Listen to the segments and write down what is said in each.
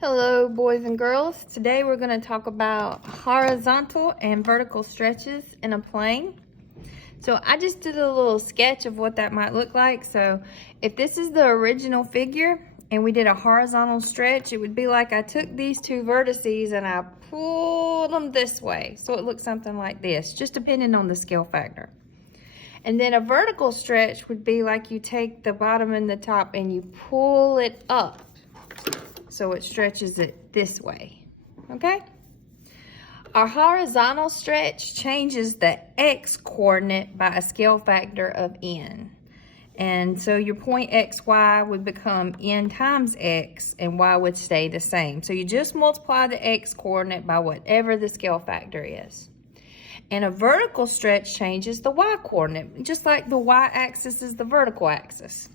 Hello boys and girls. Today we're going to talk about horizontal and vertical stretches in a plane. So I just did a little sketch of what that might look like. So if this is the original figure and we did a horizontal stretch, it would be like I took these two vertices and I pulled them this way. So it looks something like this, just depending on the scale factor. And then a vertical stretch would be like you take the bottom and the top and you pull it up. So it stretches it this way, okay? Our horizontal stretch changes the x coordinate by a scale factor of n. And so your point xy would become n times x and y would stay the same. So you just multiply the x coordinate by whatever the scale factor is. And a vertical stretch changes the y coordinate, just like the y-axis is the vertical axis.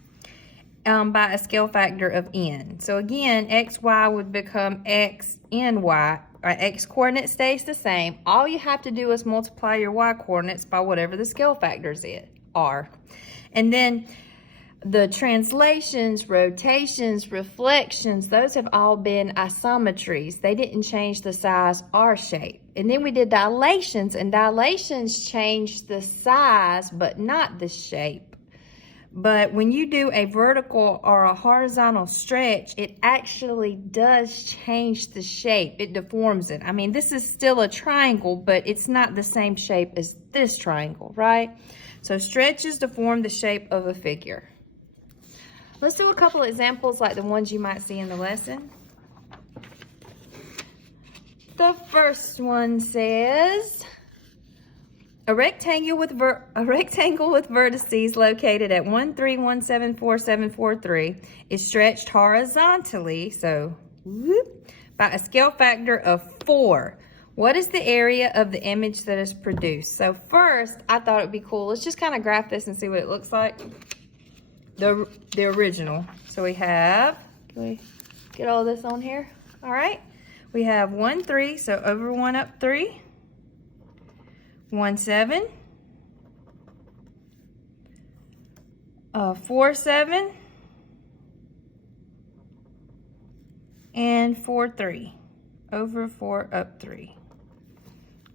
By a scale factor of n. So again, xy would become x n y. Our x coordinate stays the same. All you have to do is multiply your y coordinates by whatever the scale factors are. And then the translations, rotations, reflections, those have all been isometries. They didn't change the size or shape. And then we did dilations, and dilations changed the size but not the shape. But when you do a vertical or a horizontal stretch, it actually does change the shape. It deforms it. I mean, this is still a triangle, but it's not the same shape as this triangle, right? So stretches deform the shape of a figure. Let's do a couple examples like the ones you might see in the lesson. The first one says, a rectangle with vertices located at 1, 3, 1, 7, 4, 7, 4, 3 is stretched horizontally, so whoop, by a scale factor of 4. What is the area of the image that is produced? So first, I thought it would be cool. Let's just kind of graph this and see what it looks like. The original. So we have, can we get all this on here? All right. We have 1, 3, so over 1 up 3. 1, 7, 4, 7, and 4, 3, over 4, up 3.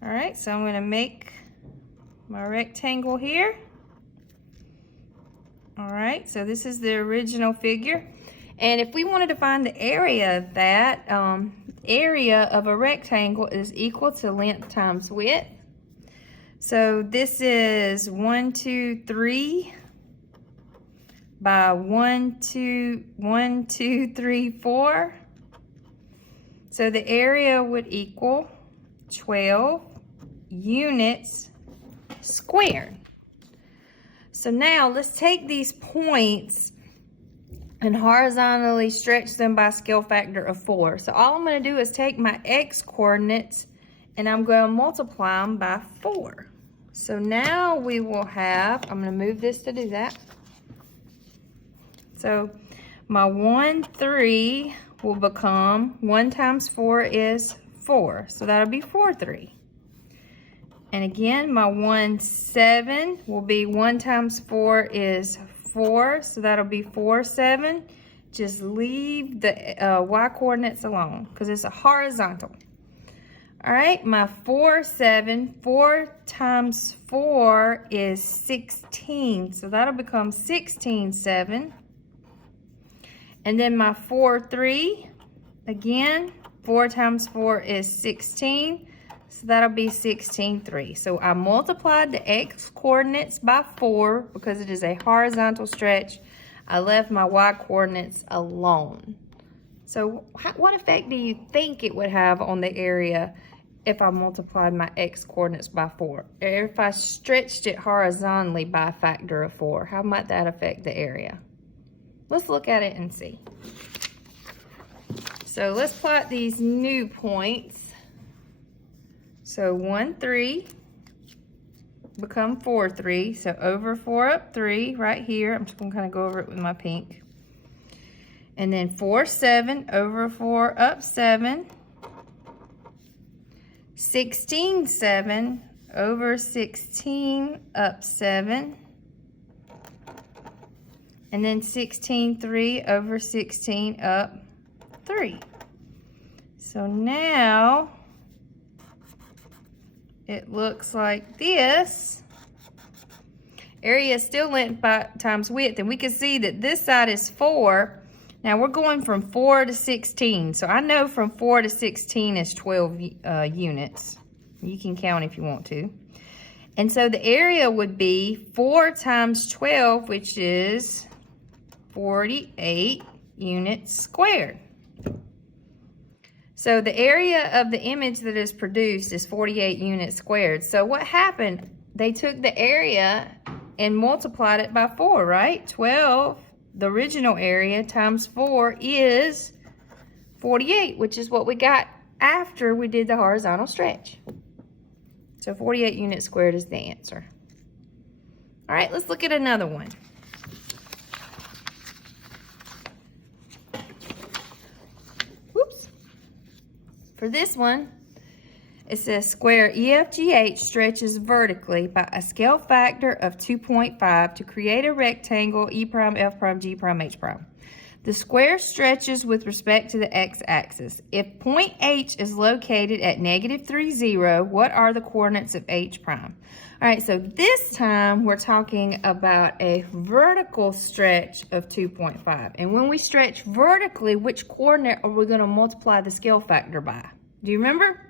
All right, so I'm going to make my rectangle here. All right, so this is the original figure. And if we wanted to find the area of that, area of a rectangle is equal to length times width. So this is 1, 2, 3 by 1, 2, 3, 4. So the area would equal 12 units squared. So now let's take these points and horizontally stretch them by a scale factor of 4. So all I'm going to do is take my x coordinates and I'm going to multiply them by 4. So now we will have, I'm going to move this to do that. So my 1, 3 will become 1 times 4 is 4. So that'll be 4, 3. And again, my 1, 7 will be 1 times 4 is 4. So that'll be 4, 7. Just leave the y coordinates alone because it's a horizontal. All right, my 4, 7, 4 times 4 is 16. So that'll become 16, 7. And then my 4, 3, again, 4 times 4 is 16. So that'll be 16, 3. So I multiplied the x coordinates by 4 because it is a horizontal stretch. I left my y coordinates alone. So what effect do you think it would have on the area if I multiplied my x coordinates by 4? Or if I stretched it horizontally by a factor of 4, how might that affect the area? Let's look at it and see. So let's plot these new points. So 1, 3 become 4, 3. So over 4 up 3 right here. I'm just going to kind of go over it with my pink. And then 4, 7 over 4 up 7. 16, 7 over 16 up 7. And then 16, 3 over 16 up 3. So now it looks like this. Area is still length times width, and we can see that this side is 4. Now we're going from 4 to 16. So I know from 4 to 16 is 12 units. You can count if you want to. And so the area would be 4 times 12, which is 48 units squared. So the area of the image that is produced is 48 units squared. So what happened? They took the area and multiplied it by 4, right? 12, the original area, times 4 is 48, which is what we got after we did the horizontal stretch. So 48 units squared is the answer. All right, let's look at another one. Whoops. For this one, it says square EFGH stretches vertically by a scale factor of 2.5 to create a rectangle E prime, F prime, G prime, H prime. The square stretches with respect to the x-axis. If point H is located at -3, 0, what are the coordinates of H prime? All right, so this time we're talking about a vertical stretch of 2.5. And when we stretch vertically, which coordinate are we going to multiply the scale factor by? Do you remember?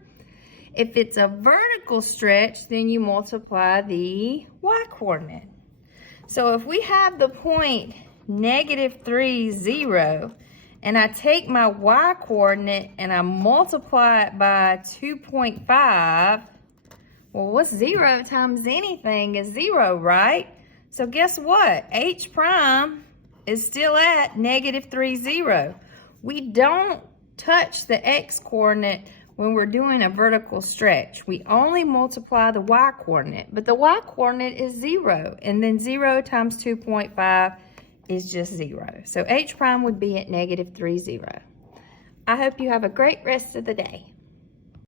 If it's a vertical stretch, then you multiply the y-coordinate. So if we have the point -3, 0, and I take my y-coordinate and I multiply it by 2.5, well, what's 0 times anything is 0, right? So guess what? H prime is still at -3, 0. We don't touch the x-coordinate when we're doing a vertical stretch. We only multiply the y-coordinate, but the y-coordinate is 0, and then 0 times 2.5 is just 0. So H prime would be at -3, 0. I hope you have a great rest of the day.